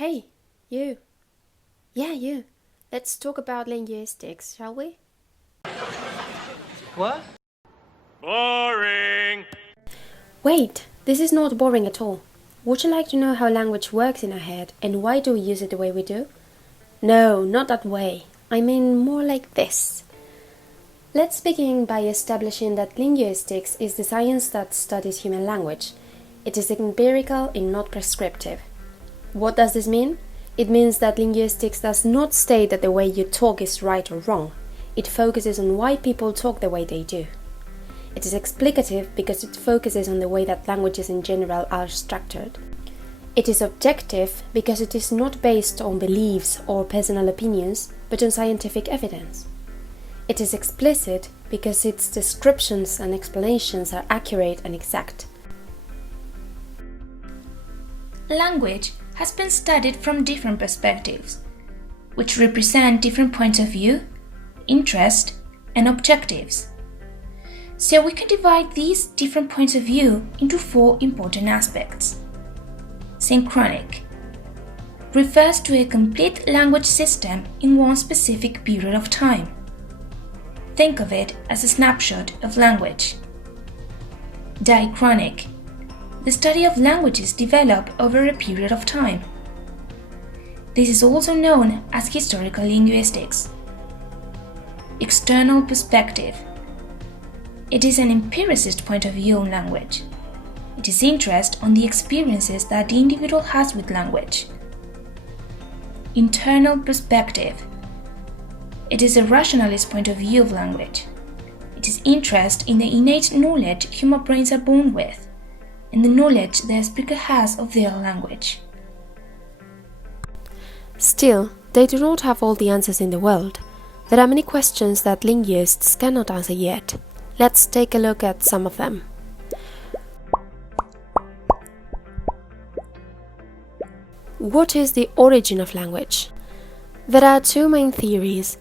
Hey, you. Yeah, you. Let's talk about linguistics, shall we? What? Boring! Wait, this is not boring at all. Would you like to know how language works in our head and why do we use it the way we do? No, not that way. I mean more like this. Let's begin by establishing that linguistics is the science that studies human language. It is empirical and not prescriptive. What does this mean? It means that linguistics does not state that the way you talk is right or wrong. It focuses on why people talk the way they do. It is explicative because it focuses on the way that languages in general are structured. It is objective because it is not based on beliefs or personal opinions, but on scientific evidence. It is explicit because its descriptions and explanations are accurate and exact. Language has been studied from different perspectives, which represent different points of view, interest, and objectives. So we can divide these different points of view into four important aspects. Synchronic refers to a complete language system in one specific period of time. Think of it as a snapshot of language. Diachronic, the study of languages developed over a period of time. This is also known as historical linguistics. External perspective. It is an empiricist point of view on language. It is interest on the experiences that the individual has with language. Internal perspective. It is a rationalist point of view of language. It is interest in the innate knowledge human brains are born with, and the knowledge their speaker has of their language. Still, they do not have all the answers in the world. There are many questions that linguists cannot answer yet. Let's take a look at some of them. What is the origin of language? There are two main theories.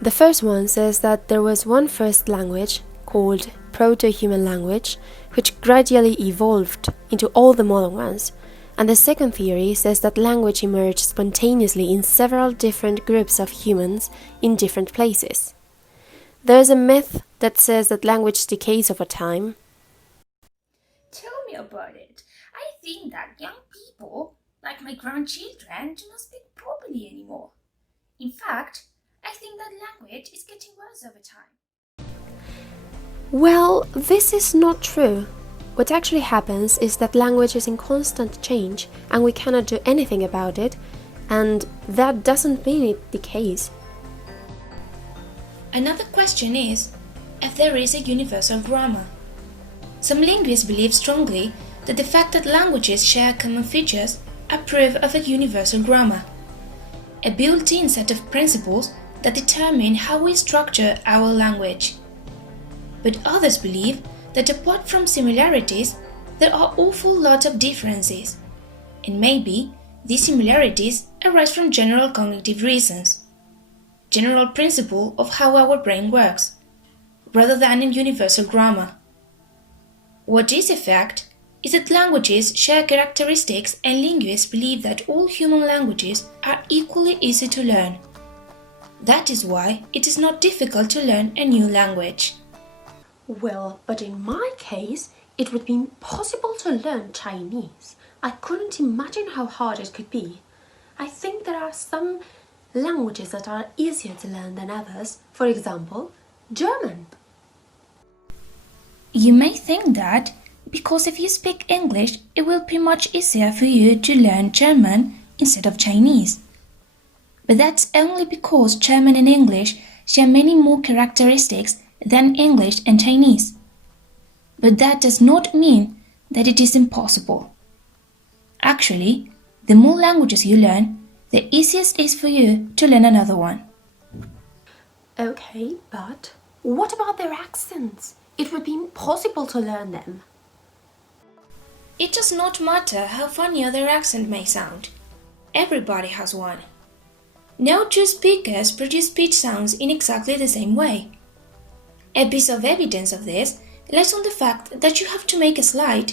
The first one says that there was one first language, called Proto-Human language, which gradually evolved into all the modern ones, and the second theory says that language emerged spontaneously in several different groups of humans in different places. There is a myth that says that language decays over time. Tell me about it. I think that young people, like my grandchildren, do not speak properly anymore. In fact, I think that language is getting worse over time. Well, this is not true. What actually happens is that language is in constant change and we cannot do anything about it, and that doesn't mean it decays. Another question is if there is a universal grammar. Some linguists believe strongly that the fact that languages share common features are proof of a universal grammar, a built-in set of principles that determine how we structure our language. But others believe that apart from similarities, there are awful lot of differences, and maybe these similarities arise from general cognitive reasons, general principle of how our brain works, rather than a universal grammar. What is a fact is that languages share characteristics, and linguists believe that all human languages are equally easy to learn. That is why it is not difficult to learn a new language. Well, but in my case, it would be impossible to learn Chinese. I couldn't imagine how hard it could be. I think there are some languages that are easier to learn than others. For example, German. You may think that because if you speak English, it will be much easier for you to learn German instead of Chinese. But that's only because German and English share many more characteristics than English and Chinese. But that does not mean that it is impossible. Actually, the more languages you learn, the easiest it is for you to learn another one. Okay, but what about their accents? It would be impossible to learn them. It does not matter how funny their accent may sound. Everybody has one. No two speakers produce speech sounds in exactly the same way. A piece of evidence of this lies on the fact that you have to make a slide.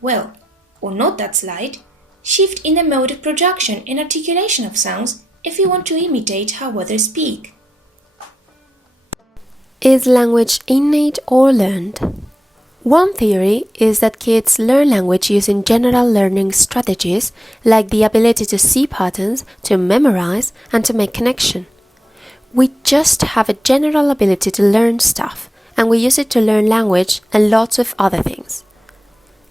Well, or not that slide, shift in the mode of production and articulation of sounds if you want to imitate how others speak. Is language innate or learned? One theory is that kids learn language using general learning strategies like the ability to see patterns, to memorize, and to make connection. We just have a general ability to learn stuff, and we use it to learn language and lots of other things.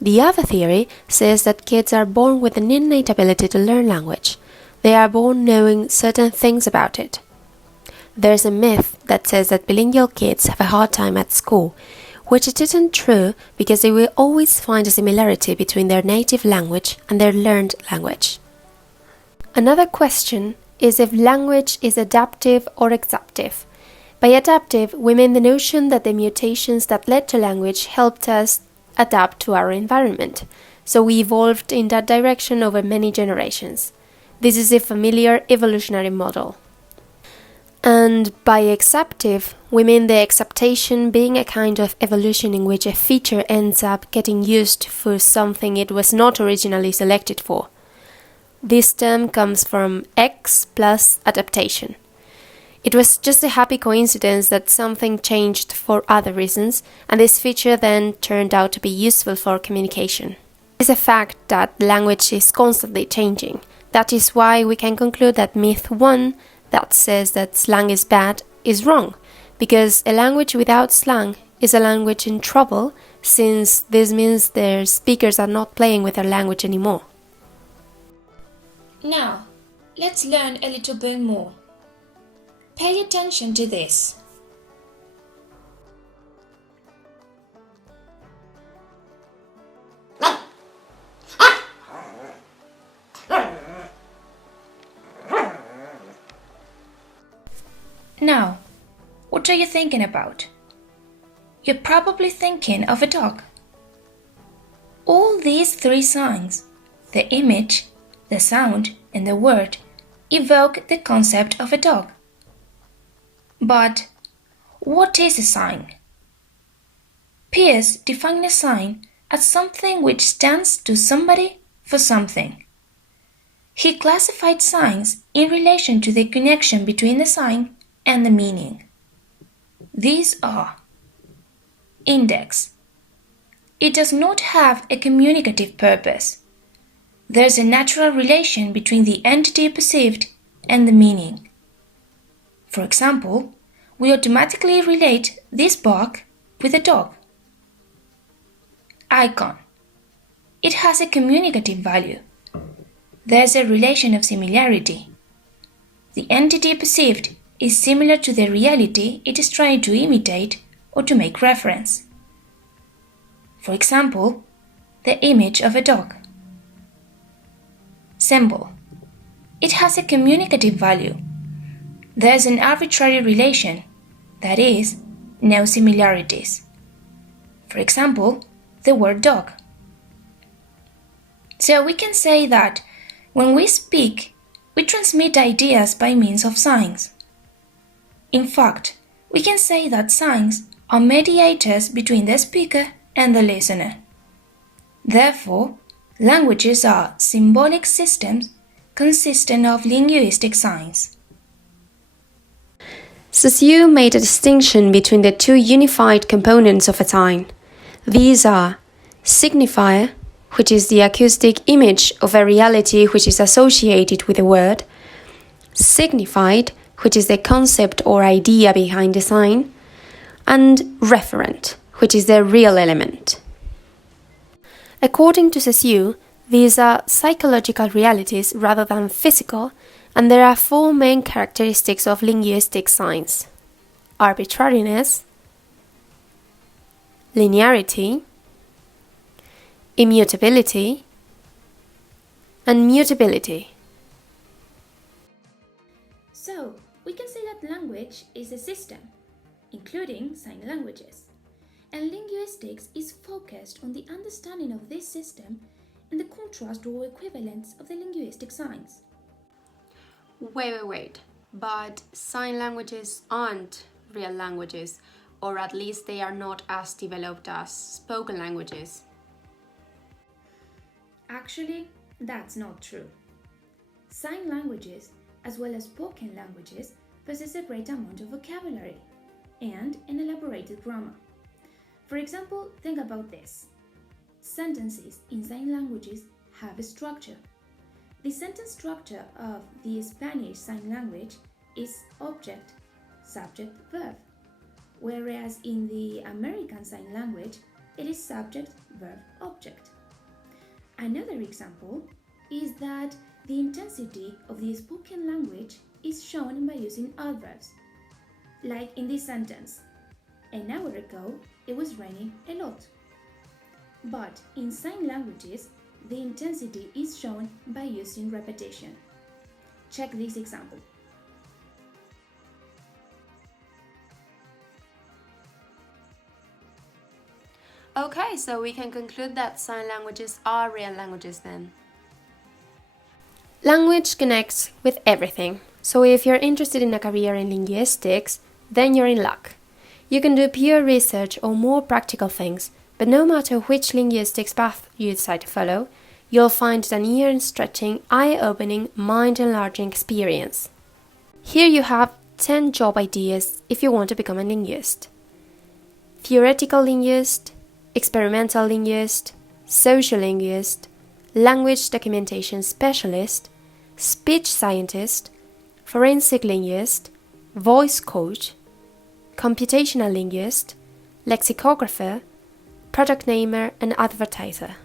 The other theory says that kids are born with an innate ability to learn language. They are born knowing certain things about it. There's a myth that says that bilingual kids have a hard time at school, which it isn't true because they will always find a similarity between their native language and their learned language. Another question is if language is adaptive or exaptive. By adaptive, we mean the notion that the mutations that led to language helped us adapt to our environment, so we evolved in that direction over many generations. This is a familiar evolutionary model. And by exaptive, we mean the exaptation being a kind of evolution in which a feature ends up getting used for something it was not originally selected for. This term comes from X plus adaptation. It was just a happy coincidence that something changed for other reasons, and this feature then turned out to be useful for communication. It is a fact that language is constantly changing. That is why we can conclude that myth 1 that says that slang is bad is wrong, because a language without slang is a language in trouble, since this means their speakers are not playing with their language anymore. Now, let's learn a little bit more. Pay attention to this. Now, what are you thinking about? You're probably thinking of a dog. All these three signs, the image, the sound, and the word, evoke the concept of a dog. But what is a sign? Peirce defined a sign as something which stands to somebody for something. He classified signs in relation to the connection between the sign and the meaning. These are: index. It does not have a communicative purpose. There's a natural relation between the entity perceived and the meaning. For example, we automatically relate this bark with a dog. Icon. It has a communicative value. There's a relation of similarity. The entity perceived is similar to the reality it is trying to imitate or to make reference. For example, the image of a dog. Symbol. It has a communicative value. There's an arbitrary relation, that is, no similarities. For example, the word dog. So we can say that when we speak, we transmit ideas by means of signs. In fact, we can say that signs are mediators between the speaker and the listener. Therefore, languages are symbolic systems consisting of linguistic signs. Saussure made a distinction between the two unified components of a sign. These are signifier, which is the acoustic image of a reality which is associated with a word, signified, which is the concept or idea behind the sign, and referent, which is the real element. According to Saussure, these are psychological realities rather than physical, and there are four main characteristics of linguistic signs: arbitrariness, linearity, immutability, and mutability. So, we can say that language is a system, including sign languages, and linguistics is focused on the understanding of this system and the contrast or equivalence of the linguistic signs. Wait. But sign languages aren't real languages, or at least they are not as developed as spoken languages. Actually, That's not true. Sign languages, as well as spoken languages, possess a great amount of vocabulary and an elaborated grammar. For example, think about this. Sentences in sign languages have a structure. The sentence structure of the Spanish Sign Language is object, subject, verb, whereas in the American Sign Language, it is subject, verb, object. Another example is that the intensity of the spoken language is shown by using adverbs, like in this sentence. An hour ago, it was raining a lot. But in sign languages, the intensity is shown by using repetition. Check this example. Okay, so we can conclude that sign languages are real languages then. Language connects with everything. So if you're interested in a career in linguistics, then you're in luck. You can do pure research or more practical things, but no matter which linguistics path you decide to follow, you'll find an ear-stretching, eye-opening, mind-enlarging experience. Here you have 10 job ideas if you want to become a linguist. Theoretical linguist, experimental linguist, social linguist, language documentation specialist, speech scientist, forensic linguist, voice coach, computational linguist, lexicographer, product namer and advertiser.